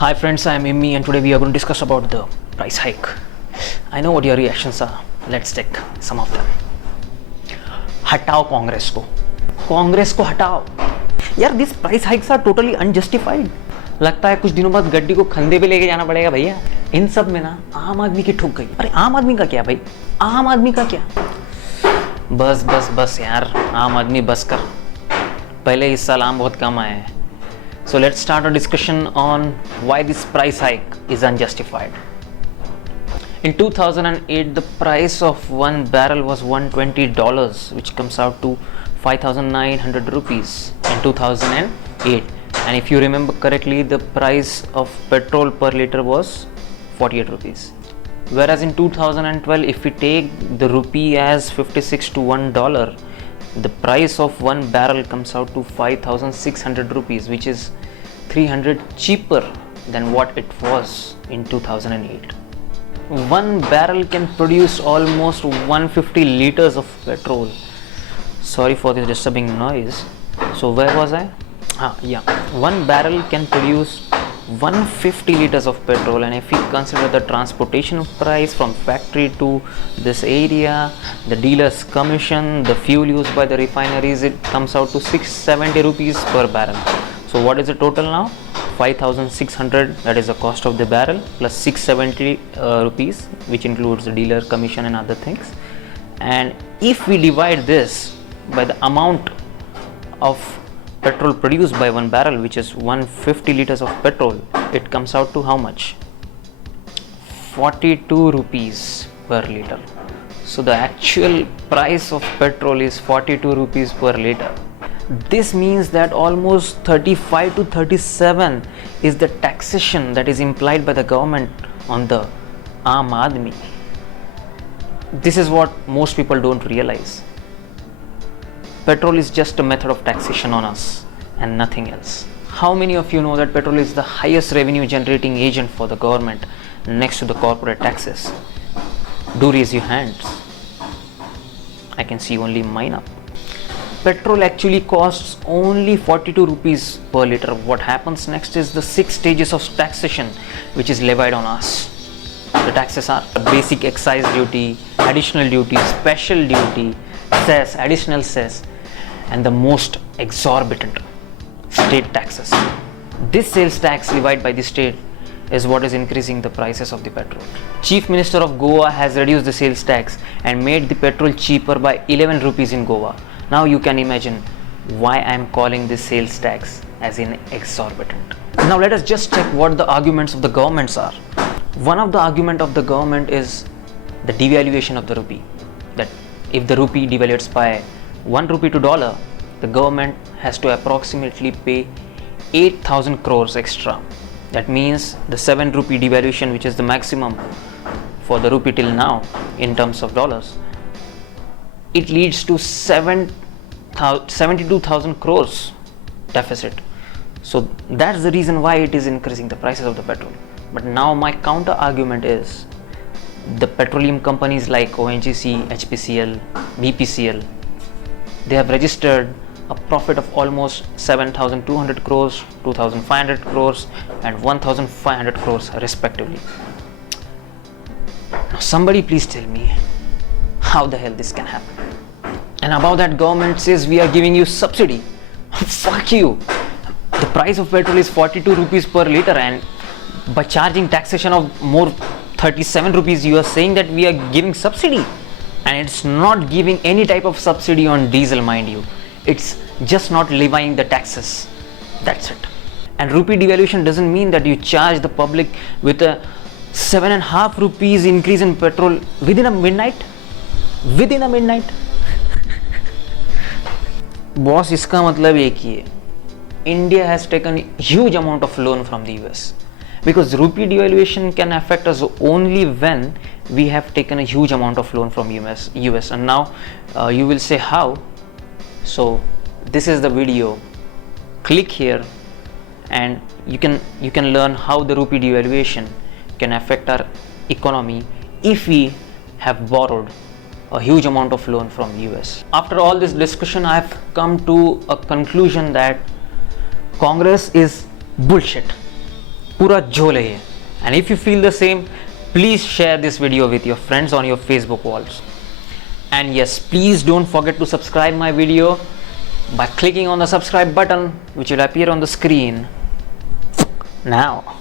Hi friends, I am Immi and today we are going to discuss about the price hike. I know what your reactions are. Let's take some of them. हटाओ कांग्रेस को हटाओ यार. This price hikes are totally unjustified. लगता है कुछ दिनों बाद गड्डी को खंदे पे लेके जाना पड़ेगा भैया. इन सब में ना आम आदमी की ठुक गई. अरे आम आदमी का क्या भाई, आम आदमी का क्या. बस बस बस यार, आम आदमी बस कर. पहले इस साल आम बहुत कम आए हैं. So let's start a discussion on why this price hike is unjustified. In 2008, the price of one barrel was $120, which comes out to 5,900 rupees in 2008. And if you remember correctly, the price of petrol per liter was 48 rupees. Whereas in 2012, if we take the rupee as 56 to $1, the price of one barrel comes out to 5,600 rupees, which is 300 cheaper than what it was in 2008. One barrel can produce almost 150 liters of petrol. Sorry for this disturbing noise. So where was I? One barrel can produce 150 liters of petrol, and if we consider the transportation price from factory to this area, the dealer's commission, the fuel used by the refineries, it comes out to 670 rupees per barrel. So what is the total now? 5,600, that is the cost of the barrel, plus 670 rupees, which includes the dealer commission and other things. And if we divide this by the amount of petrol produced by one barrel, which is 150 liters of petrol, it comes out to how much? 42 rupees per liter. So the actual price of petrol is 42 rupees per liter. This means that almost 35 to 37 is the taxation that is implied by the government on the Aam Aadmi. This is what most people don't realize. Petrol is just a method of taxation on us and nothing else. How many of you know that petrol is the highest revenue generating agent for the government next to the corporate taxes? Do raise your hands. I can see only mine up. Petrol actually costs only 42 rupees per liter. What happens next is the 6 stages of taxation which is levied on us. The taxes are basic excise duty, additional duty, special duty, cess, additional cess, and the most exorbitant, state taxes. This sales tax levied by the state is what is increasing the prices of the petrol. Chief Minister of Goa has reduced the sales tax and made the petrol cheaper by 11 rupees in Goa. Now you can imagine why I am calling this sales tax as in exorbitant. Now let us just check what the arguments of the governments are. One of the argument of the government is the devaluation of the rupee. That if the rupee devaluates by 1 rupee to dollar, the government has to approximately pay 8,000 crores extra. That means the 7 rupee devaluation, which is the maximum for the rupee till now in terms of dollars, it leads to 72,000 crores deficit. So that's the reason why it is increasing the prices of the petrol. But now my counter argument is the petroleum companies like ONGC, HPCL, BPCL, they have registered a profit of almost 7,200 crores, 2,500 crores and 1,500 crores respectively. Now somebody please tell me how the hell this can happen. And about that, government says we are giving you subsidy. Fuck you. The price of petrol is 42 rupees per liter, and by charging taxation of more 37 rupees, you are saying that we are giving subsidy. And it's not giving any type of subsidy on diesel, mind you. It's just not levying the taxes. That's it. And rupee devaluation doesn't mean that you charge the public with a 7.5 rupees increase in petrol within a midnight. Boss, इसका मतलब एक ही है. India has taken huge amount of loan from the US because rupee devaluation can affect us only when we have taken a huge amount of loan from US. And now you will say how. So this is the video. Click here and you can learn how the rupee devaluation can affect our economy if we have borrowed a huge amount of loan from US. After all this discussion, I have come to a conclusion that Congress is bullshit. पूरा झोल है ये. And if you feel the same, please share this video with your friends on your Facebook walls. And yes, please don't forget to subscribe my video by clicking on the subscribe button which will appear on the screen now.